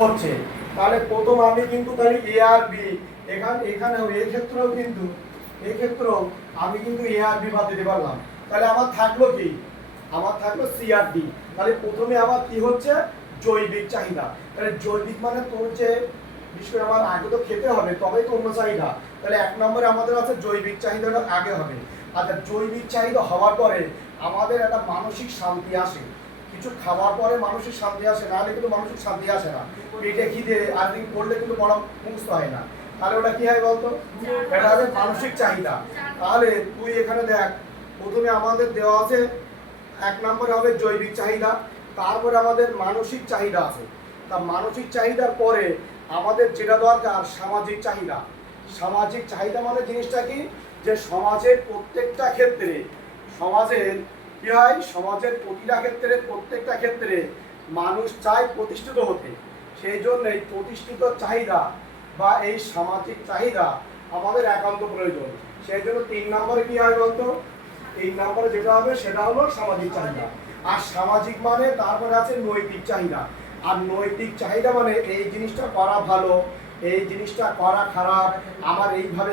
হচ্ছে। তাহলে প্রথম আমি কিন্তু তাহলে এ আর বি এখানেও এই ক্ষেত্রেও কিন্তু এই ক্ষেত্রেও আমি কিন্তু এ আর বি বাদ দিতে পারলাম। তাহলে আমার থাকলো কি? আমার থাকলো সি আর ডি। তাহলে প্রথমে আমার কি হচ্ছে? জৈবিক চাহিদা। তাহলে জৈবিক মানে তোর যে বিশেষ করে আমার আগে তো খেতে হবে তবেই তো অন্য চাহিদা। তাহলে এক নম্বরে আমাদের আছে জৈবিক চাহিদাটা আগে হবে। আচ্ছা, জৈবিক চাহিদা হওয়ার পরে আমাদের একটা মানসিক শান্তি আসে। কিছু খাওয়ার পরে মানসিক শান্তি আসে, না হলে কিন্তু মানসিক শান্তি আসে না। পেটে খিদে আর দিন পড়লে কিন্তু পড়া মুখস্থ হয় না। তাহলে ওটা কি হয় বলতো? এটা হবে মানসিক চাহিদা। তাহলে তুই এখানে দেখ, প্রথমে আমাদের দেওয়া আছে এক নম্বরে হবে জৈবিক চাহিদা, তারপরে আমাদের মানসিক চাহিদা আছে। তা মানসিক চাহিদার পরে আমাদের যেটা দরকার সামাজিক চাহিদা। সামাজিক চাহিদা মানে জিনিসটা কি? যে সমাজের প্রত্যেকটা ক্ষেত্রে সমাজের কি হয়? সমাজের প্রত্যেকটা ক্ষেত্রে মানুষ চায় প্রতিষ্ঠিত হতে। সেই জন্য এই প্রতিষ্ঠিত চাহিদা বা এই সামাজিক চাহিদা আমাদের একান্ত প্রয়োজন। সেই জন্য 3 নম্বরে কি হয় বলতো? 3 নম্বরে যেটা হবে সেটা হলো সামাজিক চাহিদা। আর সামাজিক মানে তারপরে আছে নৈতিক চাহিদা। আর নৈতিক চাহিদা মানে এই জিনিসটা করা ভালো, এই জিনিসটা করা খারাপ, আমার এইভাবে